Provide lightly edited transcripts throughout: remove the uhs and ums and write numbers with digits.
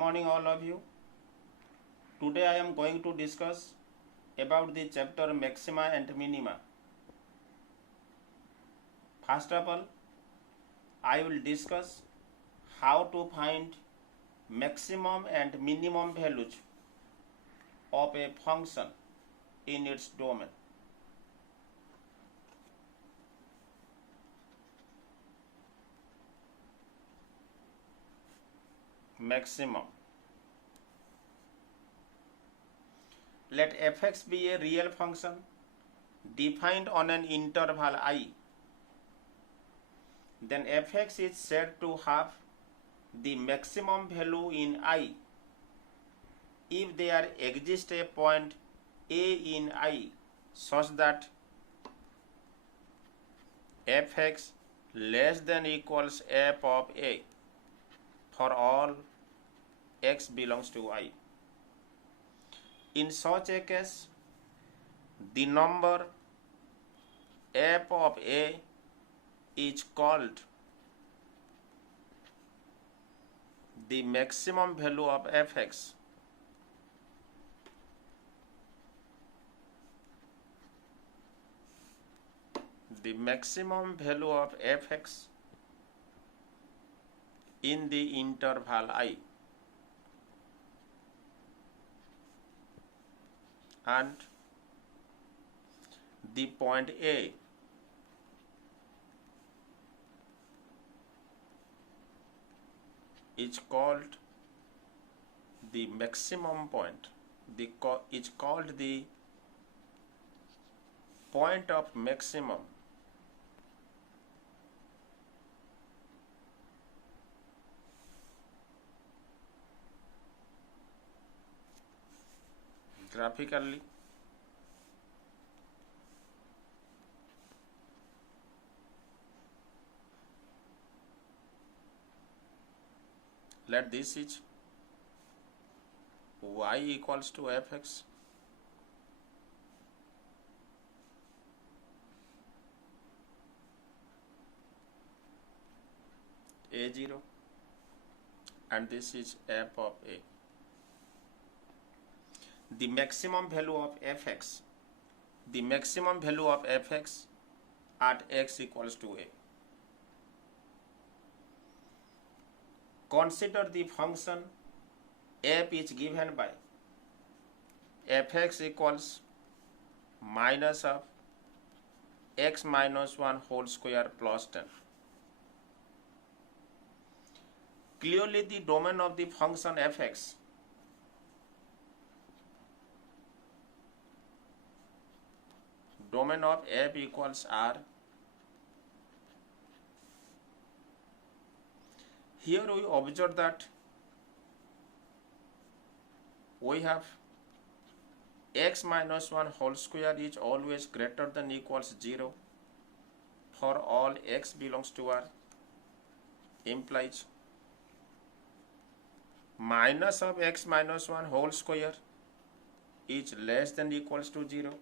morning all of you. Today I am going to discuss about the chapter Maxima and Minima. First of all, I will discuss how to find maximum and minimum values of a function in its domain. Maximum. Let fx be a real function defined on an interval I. Then fx is said to have the maximum value in I if there exists a point A in I such that fx less than equals f of A for all x belongs to I. In such a case, the number f of A is called the maximum value of fx. The maximum value of fx in the interval I, and the point A is called the maximum point. It's called the point of maximum. Graphically, let this is y equals to fx a0 and this is f of A. The maximum value of fx, the maximum value of fx at x equals to A. Consider the function f is given by fx equals minus of x minus 1 whole square plus 10. Clearly the domain of the function fx domain of f equals R. Here we observe that we have x minus 1 whole square is always greater than equals 0 for all x belongs to R, implies minus of x minus 1 whole square is less than equals to 0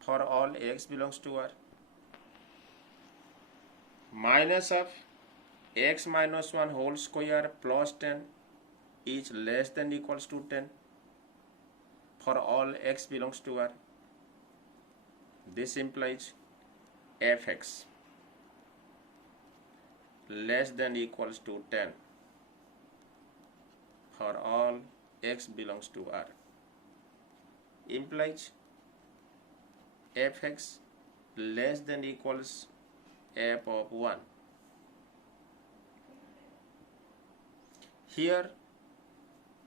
for all x belongs to R. Minus of x minus 1 whole square plus 10 is less than equals to 10 for all x belongs to R. This implies fx less than equals to 10 for all x belongs to R. Implies fx less than equals f of 1. Here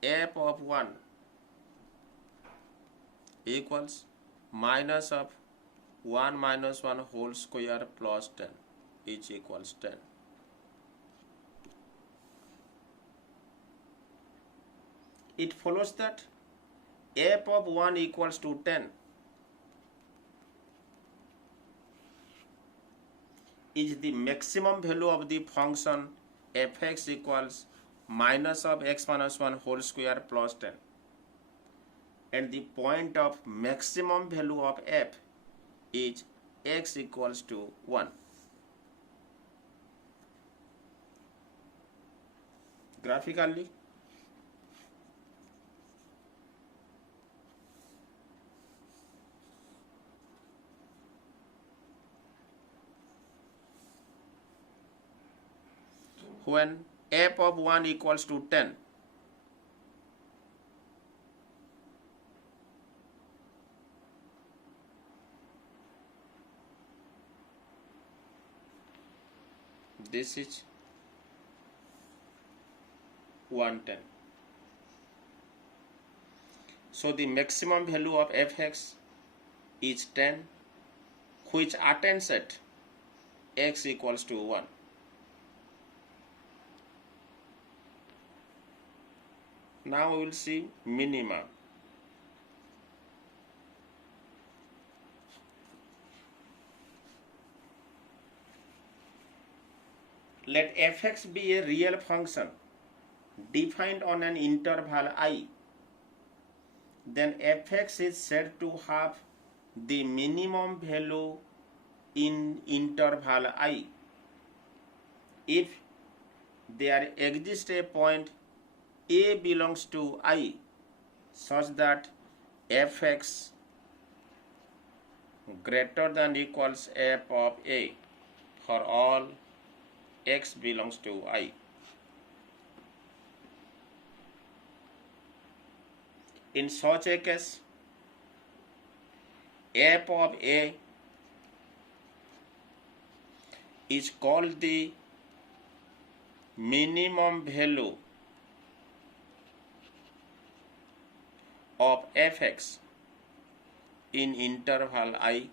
f of 1 equals minus of 1 minus 1 whole square plus 10 is equals 10. It follows that f of 1 equals to 10 is the maximum value of the function fx equals minus of x minus 1 whole square plus 10, and the point of maximum value of f is x equals to 1. Graphically, when f of 1 equals to 10. This is 110. So the maximum value of fx is 10, which attains at x equals to 1. Now we will see minima. Let fx be a real function defined on an interval I. Then fx is said to have the minimum value in interval I if there exists a point a belongs to I such that fx greater than equals f of a for all x belongs to I. In such a case, f of a is called the minimum value of fx in interval I,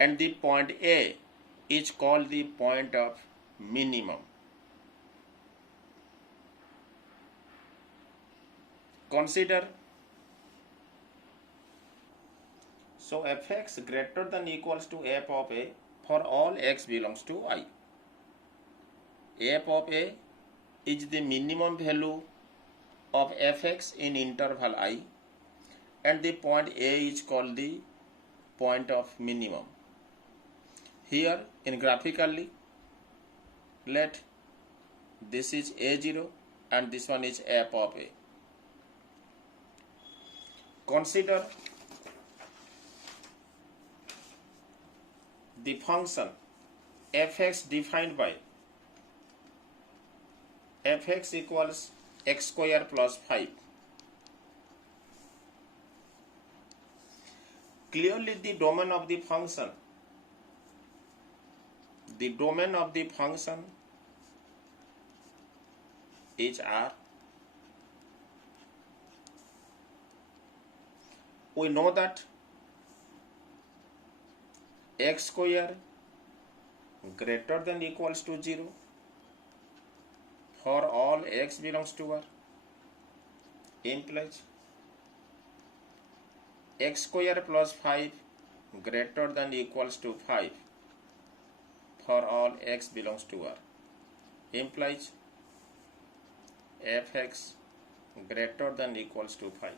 and the point A is called the point of minimum. Consider, so fx greater than equals to f of a for all x belongs to I. F of a is the minimum value of fx in interval I, and the point A is called the point of minimum. Here in graphically, let this is a0 and this one is f of a. Consider the function fx defined by fx equals x square plus 5. Clearly the domain of the function is R. We know that x square greater than equals to 0 for all x belongs to R implies x square plus 5 greater than equals to 5 for all x belongs to R implies fx greater than equals to 5.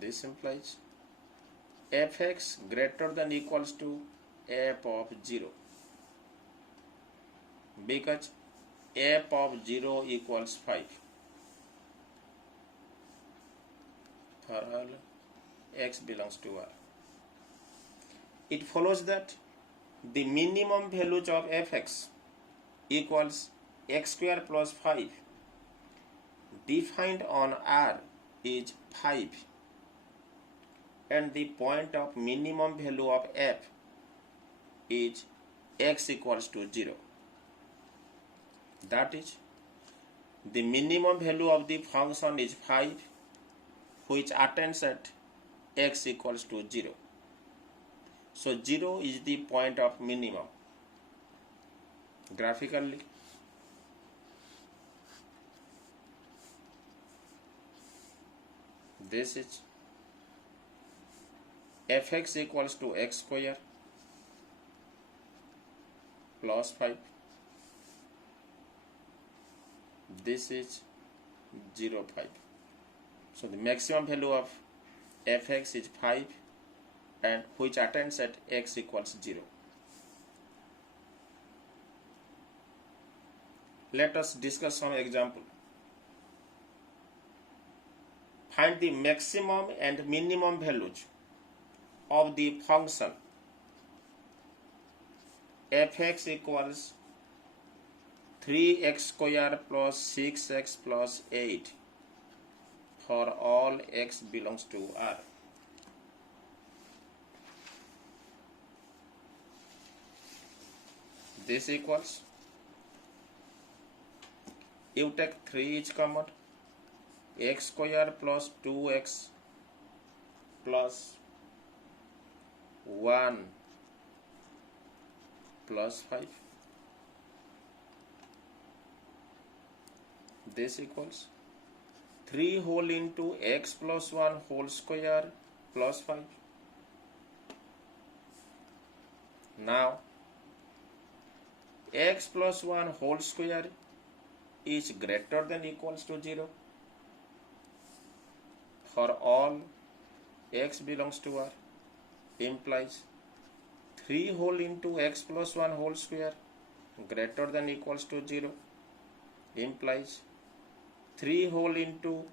This implies fx greater than equals to f of 0 because f of 0 equals 5 for all x belongs to R. It follows that the minimum values of fx equals x square plus 5 defined on R is 5, and the point of minimum value of f is x equals to 0. That is, the minimum value of the function is 5, which attains at x equals to 0. So 0 is the point of minimum. Graphically, this is fx equals to x square plus 5. This is 0, 5. So the maximum value of fx is 5, and which attains at x equals 0. Let us discuss some example. Find the maximum and minimum values of the function fx equals 3x square plus 6x plus 8 for all x belongs to R. This equals, you take 3 is common, x square plus 2x plus 1 plus 5. This equals 3 whole into x plus 1 whole square plus 5. Now x plus 1 whole square is greater than equals to 0 for all x belongs to R, implies 3 whole into x plus 1 whole square greater than equals to 0, implies 3 whole into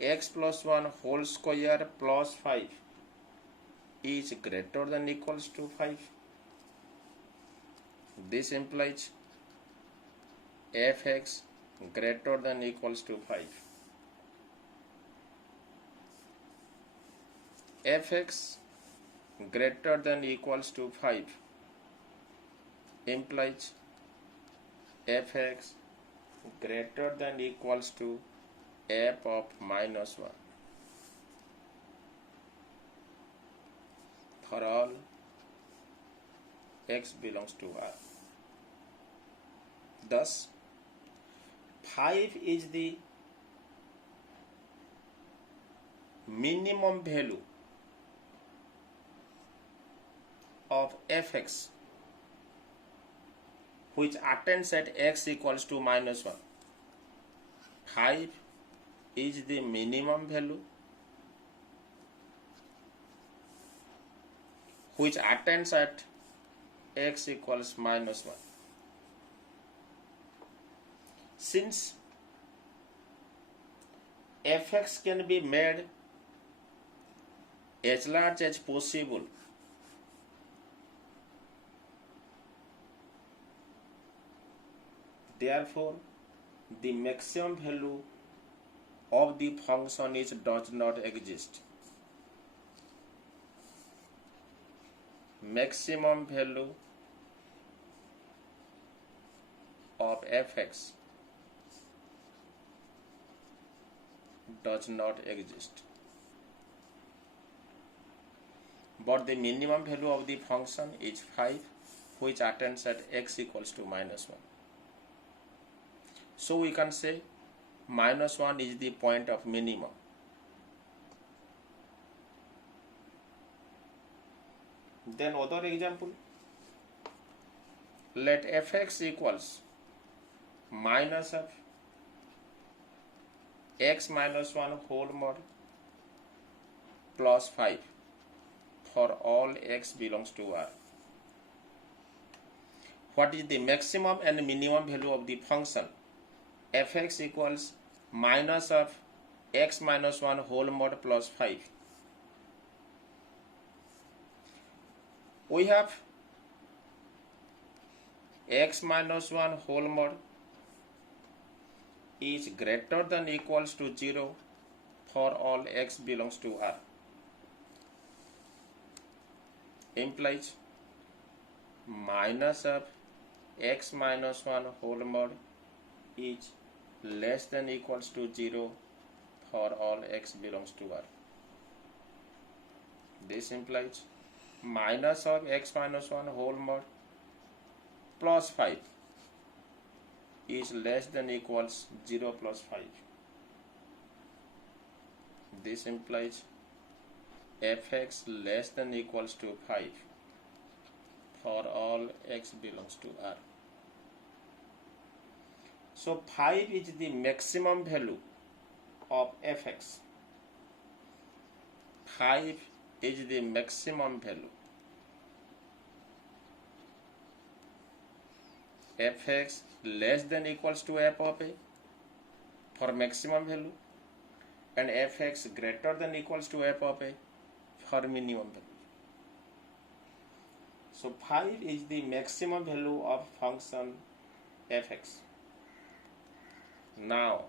x plus 1 whole square plus 5 is greater than equals to 5. This implies fx greater than equals to 5. Fx greater than equals to 5 implies fx greater than equals to f of minus 1 for all x belongs to R. Thus 5 is the minimum value of fx which attains at x equals to minus 1. 5 is the minimum value which attains at x equals minus 1. Since fx can be made as large as possible, therefore the maximum value of the function does not exist. Maximum value of fx does not exist, but the minimum value of the function is 5 which attains at x equals to minus 1. So we can say minus 1 is the point of minimum. Then other example, let fx equals minus of x minus 1 whole mod plus 5 for all x belongs to R. What is the maximum and minimum value of the function fx equals minus of x minus 1 whole mod plus 5? We have x minus 1 whole mod is greater than equals to 0 for all x belongs to R, implies minus of x minus 1 whole mod is less than equals to 0 for all x belongs to R. This implies minus of x minus 1 whole mod plus 5 is less than equals 0 plus 5. This implies fx less than equals to 5 for all x belongs to R. So 5 is the maximum value of fx. 5 is the maximum value. Fx less than equals to f of a for maximum value, and fx greater than equals to f of a for minimum value. So 5 is the maximum value of function fx. Now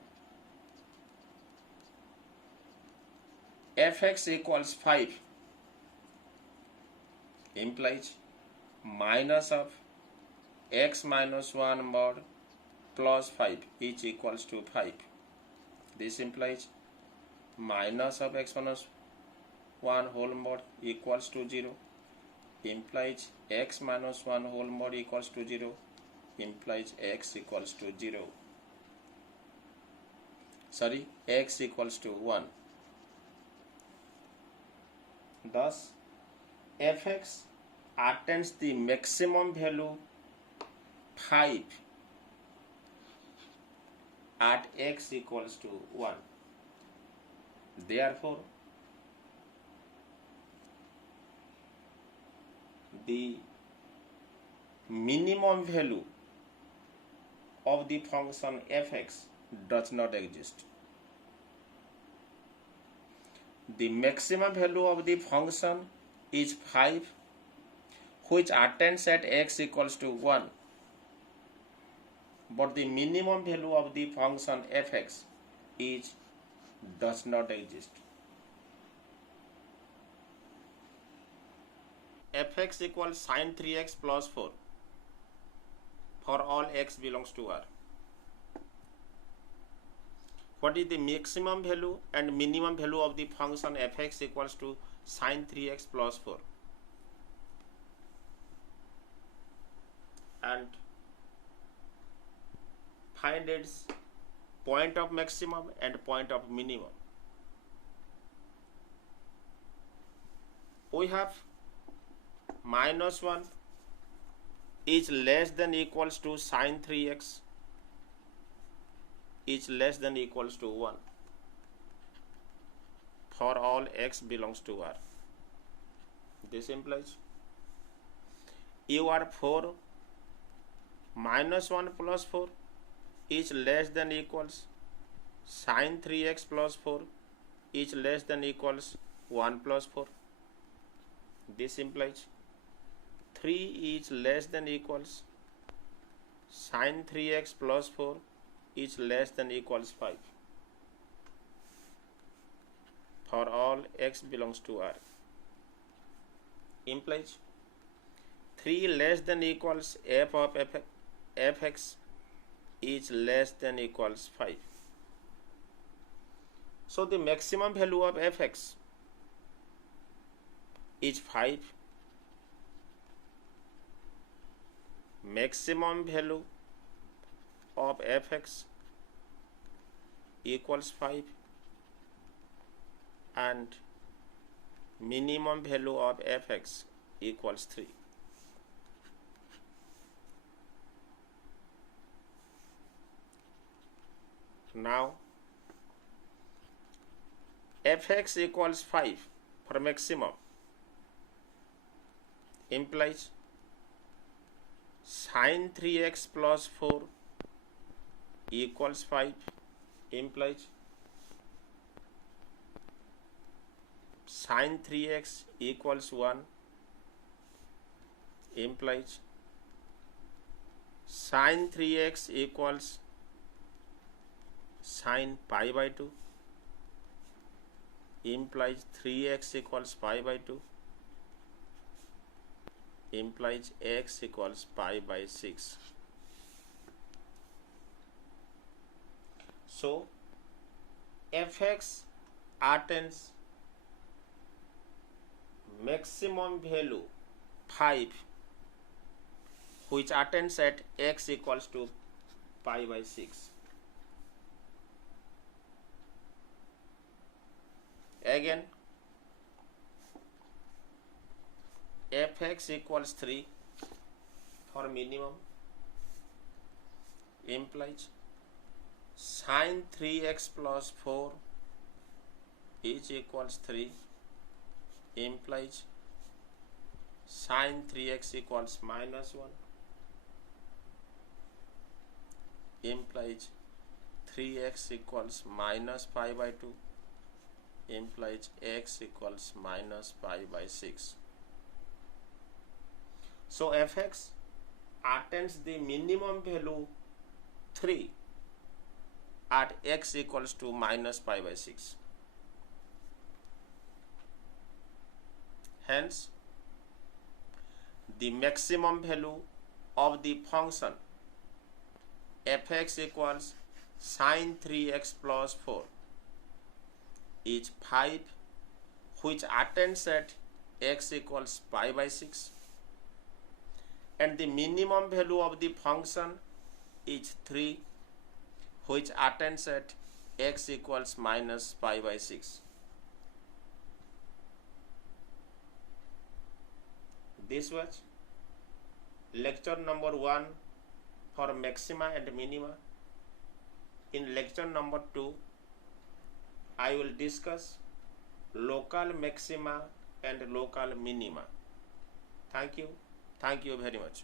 fx equals 5 implies minus of x minus 1 mod plus 5 is equals to 5. This implies minus of x minus 1 whole mod equals to 0, implies x minus 1 whole mod equals to 0, implies x equals to 0. Sorry, x equals to 1. Thus, fx attains the maximum value 5 at x equals to 1. Therefore, the minimum value of the function fx does not exist. The maximum value of the function is 5, which attains at x equals to 1, but the minimum value of the function fx does not exist. Fx equals sin 3x plus 4 for all x belongs to R. What is the maximum value and minimum value of the function fx equals to sin 3x plus 4? And find its point of maximum and point of minimum. We have minus 1 is less than equals to sin 3x is less than equals to 1 for all x belongs to R. This implies you are 4 minus 1 plus 4 is less than equals sin 3x plus 4 is less than equals 1 plus 4. This implies 3 is less than equals sin 3x plus 4 is less than equals 5 for all x belongs to R. Implies 3 less than equals f of fx is less than equals 5. So the maximum value of fx is 5. Maximum value of fx equals 5 and minimum value of fx equals 3. Now fx equals 5 for maximum implies sin 3x plus 4 equals 5 implies sin 3x equals 1 implies sin 3x equals sin pi by 2 implies 3x equals pi by 2 implies x equals pi by 6. So fx attains maximum value 5 which attains at x equals to pi by 6. Again fx equals 3 for minimum implies sin 3x plus 4 is equals 3 implies sin 3x equals minus 1 implies 3x equals minus pi by 2 implies x equals minus pi by 6. So fx attains the minimum value 3 at x equals to minus pi by 6. Hence, the maximum value of the function fx equals sine 3x plus 4 is 5, which attains at x equals pi by 6, and the minimum value of the function is 3, which attains at x equals minus pi by 6. This was lecture number 1 for maxima and minima. In lecture number 2, I will discuss local maxima and local minima. Thank you. Thank you very much.